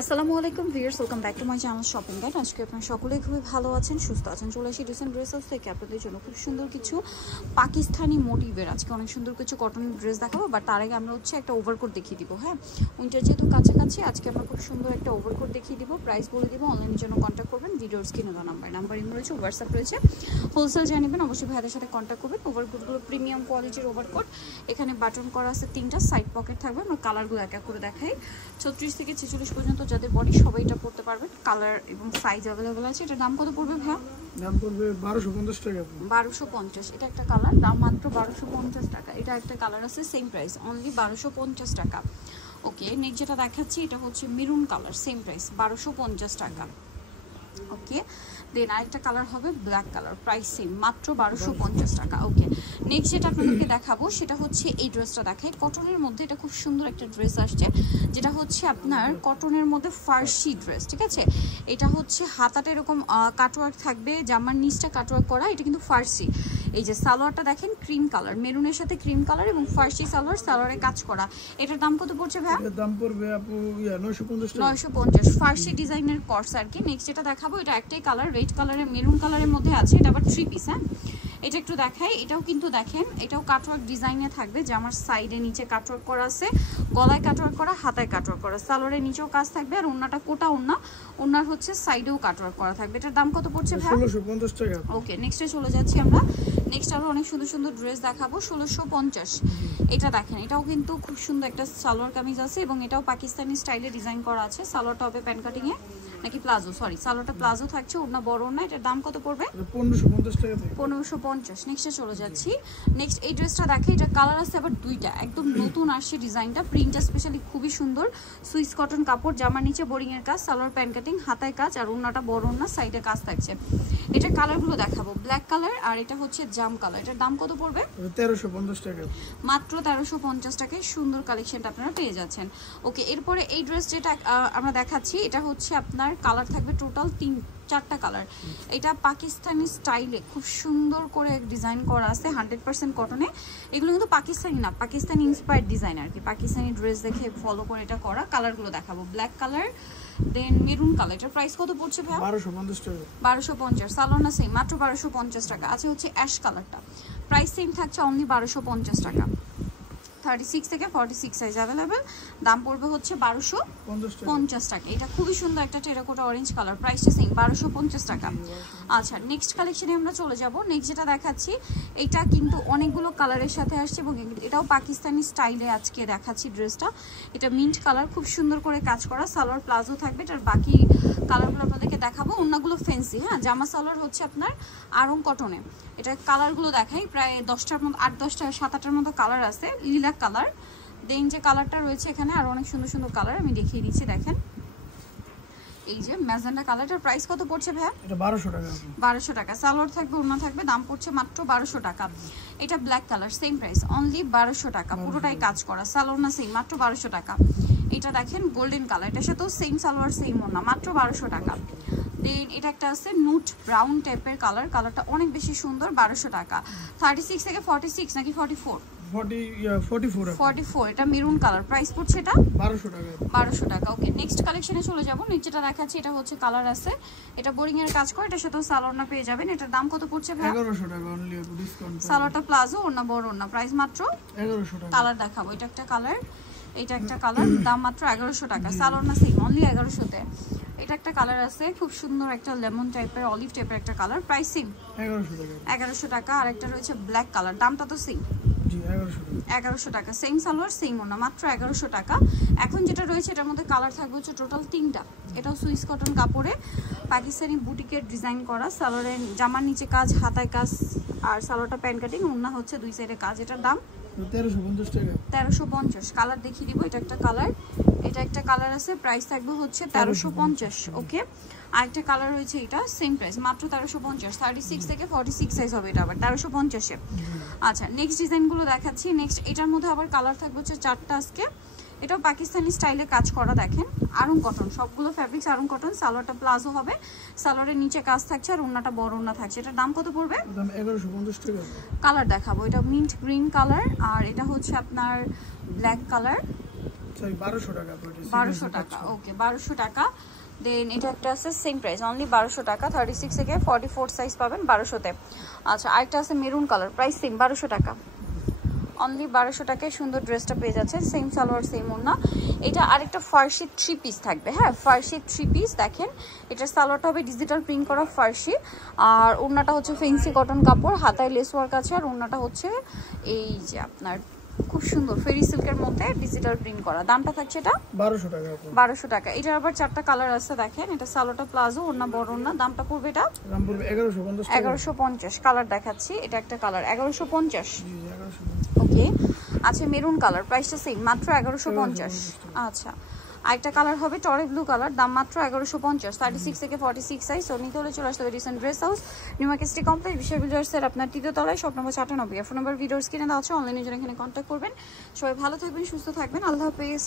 আসসালামু আলাইকুম viewers, welcome back to my channel shopping guide. আজকে আপনারা সকলেই খুবই ভালো আছেন, সুস্থ আছেন। চলে আসি রিসেন্ট ড্রেস হাউস থেকে আপনাদের জন্য খুব সুন্দর কিছু পাকিস্তানি মোটিভের আজকে অনেক সুন্দর কিছু কটনের ড্রেস দেখাবো। বাট তার আগে আমরা একটা ওভারকোট দেখিয়ে দিব। হ্যাঁ, উইন্টার যেহেতু কাছাকাছি, আজকে আমরা খুব সুন্দর একটা ওভারকোট দেখিয়ে দিব। প্রাইস বলে দিব, অনলাইনের জন্য কন্ট্যাক্ট করবেন। ভিডিওর স্ক্রিনে দেওয়া নাম্বার ইমেল রয়েছে, হোয়াটসঅ্যাপ রয়েছে, হোলসেল জানিবেন। অবশ্যই ভাইদের সাথে কন্ট্যাক্ট করবেন। ওভারকোটগুলো প্রিমিয়াম কোয়ালিটির ওভারকোট। এখানে বাটন করা আছে, 3টা সাইড পকেট থাকবে। আমরা কালারগুলো এক এক করে দেখাই। 36 থেকে 46 পর্যন্ত যাদের বডি সবাই এটা পড়তে পারবেন। কালার এবং সাইজ অ্যাভেলেবল আছে। এটার দাম কত পড়বে ভাইয়া? দাম পড়বে 1250 টাকা। 1250। এটা একটা কালার, দাম মাত্র 1250 টাকা। এটা একটা কালার আছে, সেম প্রাইস, অনলি 1250 টাকা। ওকে, নেক্সট যেটা দেখাচ্ছি এটা হচ্ছে মেরুন কালার, সেম প্রাইস 1250 টাকা। ওকে, দেন আরেকটা কালার হবে ব্ল্যাক কালার, প্রাইস সেম, মাত্র 1250 টাকা। ওকে, নেক্সট যেটা আপনাদেরকে দেখাবো সেটা হচ্ছে এই ড্রেসটা দেখাই। কটনের মধ্যে এটা খুব সুন্দর একটা ড্রেস আসছে, যেটা হচ্ছে আপনার কটনের মধ্যে ফার্সি ড্রেস। ঠিক আছে, এটা হচ্ছে হাতাটা এরকম কাটওয়ার্ক থাকবে, জামার নিচটা কাটওয়ার্ক করা। এটা কিন্তু ফার্সি। এই যে সালোয়ারটা দেখেন, ক্রিম কালার, মেরুনের সাথে ক্রিম কালার এবং ফার্সি সালোয়ার, সালোয়ারে কাজ করা। এটার দাম কত পড়ছে ভাই? এর দাম পড়বে আপু 950 টাকা। 950 ফার্সি ডিজাইনের কর্স আর কি। নেক্সট যেটা দেখাবো এটা একটাই কালার, রেড কালারের মেরুন কালারের মধ্যে আছে। এটা আবার 3 পিস। হ্যাঁ, এটা একটু দেখাই। এটাও কিন্তু দেখেন, এটাও কাটওয়ার্ক ডিজাইনে থাকবে, জামার সাইডে নিচে কাটওয়ার্ক করা আছে, গলায় কাটওয়ার্ক করা, হাতায় কাটওয়ার্ক করা, সালোয়ারের নিচেও কাজ থাকবে। আর ওন্নাটা কোটা ওন্না, ওন্নার হচ্ছে সাইডেও কাটওয়ার্ক করা থাকবে। এটার দাম কত পড়ছে ভাই? 1650 টাকা। ওকে, নেক্সটে চলে যাচ্ছি আমরা। নেক্সট আরো অনেক সুন্দর সুন্দর ড্রেস দেখাবো। 1650। এটা দেখেন, এটাও কিন্তু খুব সুন্দর একটা সালোয়ার কামিজ আছে এবং এটাও পাকিস্তানি স্টাইলে ডিজাইন করা আছে। সালোয়ারটা হবে প্যান্ট কাটিং এ নাকি প্লাজো, সরি সালোয়ারটা প্লাজো থাকছে, ওড়না বড় ওড়না। এটার দাম কত পড়বে? 1550 টাকা থেকে। 1550। নেক্সটে চলে যাচ্ছি। নেক্সট এই ড্রেসটা দেখে, এটা কালার আছে আবার 2টা, একদম নতুন আসছে ডিজাইনটা। প্রিন্টটা স্পেশালি খুবই সুন্দর, সুইস কটন কাপড়, জামার নিচে বোরিং এর কাজ, সালোয়ার প্যান্ট কাটিং, হাতায় কাজ, আর ওড়নাটা বড় ওড়না, সাইডে কাজ থাকছে। এটা কালারগুলো দেখাবো, ব্ল্যাক কালার আর এটা হচ্ছে জাম কালার। এটার দাম কত পড়বে? 1350 টাকা। মাত্র 1350 টাকায় সুন্দর কালেকশনটা আপনারা পেয়ে যাচ্ছেন। ওকে, এরপরে এই ড্রেস যেটা আমরা দেখাচ্ছি, এটা হচ্ছে আপনার কালার থাকবে টোটাল 4টা কালার। এটা পাকিস্তানি স্টাইলে খুব সুন্দর করে ডিজাইন করা আছে, 100% কটনে। এগুলো কিন্তু পাকিস্তানি না, পাকিস্তানি ইন্সপায়ার্ড ডিজাইন আর কি। পাকিস্তানি ড্রেস দেখে ফলো করে এটা করা। কালারগুলো দেখাবো, ব্ল্যাক কালার, দেন মেরুন কালার। এটার প্রাইস কত পড়ছে ভাই? 1250 টাকা। 1250। সালোয়ার না সেম, মাত্র 1250 টাকা। আছে হচ্ছে অ্যাশ কালারটা, প্রাইস সেম থাকছে, অনলি 1250 টাকা। 36 থেকে 46 সাইজ অ্যাভেলেবেল। দাম পড়বে হচ্ছে 1250 টাকা। এটা খুবই সুন্দর একটা টেরাকোটা অরেঞ্জ কালার, প্রাইসটা সেম, 1250 টাকা। আচ্ছা, নেক্সট কালেকশনে আমরা চলে যাব। নেক্সট যেটা দেখাচ্ছি, এটা কিন্তু অনেকগুলো কালারের সাথে আসছে এবং এটাও পাকিস্তানি স্টাইলে আজকে দেখাচ্ছি ড্রেসটা। এটা মিন্ট কালার, খুব সুন্দর করে কাজ করা, সালোয়ার প্লাজো থাকবে। এটার বাকি কালারগুলো আপনাদেরকে দেখাবো। ওড়নাগুলো ফ্যান্সি। হ্যাঁ, জামা সালোয়ার হচ্ছে আপনার আরং কটনে। এটা কালারগুলো দেখাই, প্রায় 10টার মতো, 8-10টা 7-8টার মতো কালার আছে। লিলাক কালার, দেন যে কালারটা রয়েছে এখানে আরো অনেক সুন্দর সুন্দর কালার আমি দেখিয়ে দিচ্ছি। দেখেন, এই যে ম্যাজেন্ডা কালারটার প্রাইস কত পড়ছে ভাইয়া? এটা 1200 টাকা। 1200 টাকা। সালোয়ার থাকবে, ওড়না থাকবে, দাম পড়ছে মাত্র 1200 টাকা। এটা black colour, same price, only 1200 টাকা। পুরোটাই কাজ করা, সালোয়ার না সেম, মাত্র 1200 টাকা। এটা দেখেন গোল্ডেন কালার, এটার সাথেও সেম সালোয়ার সেম ওড়না, মাত্র 1200 টাকা। দেন এটা একটা আছে নুট ব্রাউন টাইপের কালার, কালারটা অনেক বেশি সুন্দর, 1200 টাকা। 36 থেকে 46 নাকি 44? 44। এটা মেরুন কালার, প্রাইস পড়ছে এটা 1200 টাকা। 1200 টাকা। ওকে, নেক্সট কালেকশনে চলে যাব। নিচেটা দেখাচ্ছি, এটা হচ্ছে কালার আছে, এটা বোরিং এর কাজ করে, এটার সাথেও সালোয়ার না পেয়ে যাবেন। এটার দাম কত পড়ছে ভাই? 1100 টাকা অনলি, ডিসকাউন্ট। সালোয়ারটা প্লাজো, ওড়না বড় ওড়না, প্রাইস মাত্র 1100 টাকা। কালার দেখাবো, এটা একটা কালার, এটা একটা কালার, দাম মাত্র 1100 টাকা। সালোয়ার না সেম, অনলি 1100 তে। এটা একটা কালার আছে, খুব সুন্দর একটা লেমন টাইপের, অলিভ টাইপের একটা কালার, প্রাইস সেম 1100 টাকা। 1100 টাকা। আর একটা রয়েছে ব্ল্যাক কালার, দামটা তো সেম, জি 1100 টাকা। 1100 টাকা। সেম সালোয়ার সেম ওড়না, মাত্র 1100 টাকা। এখন যেটা রয়েছে এটার মধ্যে কালার থাকবে হচ্ছে টোটাল 3টা। এটাও সুইস কটন কাপড়ে পাকিস্তানি বুটিকের ডিজাইন করা, সালোয়ারের জামার নিচে কাজ, হাতায় কাজ, আর সালোয়ারটা প্যান্ট কাটিং, ওড়না হচ্ছে 2 সাইডে কাজ। এটার দাম 1350 টাকা। 1350। কালার দেখিয়ে দিব, এটা একটা কালার, এটা একটা কালার আছে, প্রাইস থাকবে হচ্ছে 1350। ওকে, আরেকটা কালার রয়েছে, এটা সেম প্রাইস, মাত্র 1350। 36 থেকে 46 সাইজ হবে এটা আবার 1350-এ। আচ্ছা, নেক্সট ডিজাইনগুলো দেখাচ্ছি। নেক্সট এটার মধ্যে আবার কালার থাকবে হচ্ছে 4টা আজকে। এটাও পাকিস্তানি স্টাইলে কাজ করা, দেখেন আরং কটন, সবগুলো ফ্যাব্রিক্স আরং কটন। সালোয়ারটা প্লাজো হবে, সালোয়ারের নিচে কাজ থাকছে, আর ওড়নাটা বড় ওড়না থাকছে। এটার দাম কত পড়বে? দাম 1150 টাকা। কালার দেখাবো, এটা মিন্ট গ্রিন কালার, আর এটা হচ্ছে আপনার ব্ল্যাক কালার, সরি 1200 টাকা 1200 টাকা ওকে 1200 টাকা দেন এটা একটা আছে সেম প্রাইস অনলি 1200 টাকা 36 থেকে 44 সাইজ পাবেন 1200 তে আচ্ছা আরেকটা আছে মেরুন কালার প্রাইস সেম 1200 টাকা অনলি 1200 টাকায় সুন্দর ড্রেসটা পেয়ে যাচ্ছে সেম সালোয়ার সেম ওড়না এটা আরেকটা ফার্সি 3 পিস থাকবে হ্যাঁ ফার্সি 3 পিস দেখেন এটার সালোয়ারটা হবে ডিজিটাল প্রিন্ট করা ফার্সি আর ওড়নাটা হচ্ছে ফেন্সি কটন কাপড় হাতায় লেস ওয়ার্ক আছে আর ওড়নাটা হচ্ছে এই যে আপনার খুব সুন্দর ফেরি সিল্কের মধ্যে ডিজিটাল প্রিন্ট করা দামটা থাকছে এটা 1200 টাকা 1200 টাকা এটার আবার চারটা কালার আছে দেখেন এটা সালোয়ারটা প্লাজো ওড়না বড় ওড়না দামটা পড়বে এটা দাম পড়বে 1150 টাকা 1150 কালার দেখাচ্ছি এটা একটা কালার 1150 জি 1150 ওকে আচ্ছা মেরুন কালার প্রাইসটা সেম মাত্র 1150 আচ্ছা আরেকটা কালার হবে টরে ব্লু কালার দাম মাত্র 1150 36 থেকে 46 সাইজ সো নিতে হলে চলে আসতে হবে recent dress house New Market City complex বিশাল বিল্ডার্সের আপনার তৃতীয় তলায় শপ নম্বর 98 ফোন নম্বর ভিডিওর স্ক্রিনে দেওয়া আছে অনলাইনে জন্য এখানে কন্ট্যাক্ট করবেন সবাই ভালো থাকবেন সুস্থ থাকবেন আল্লাহ হাফেজ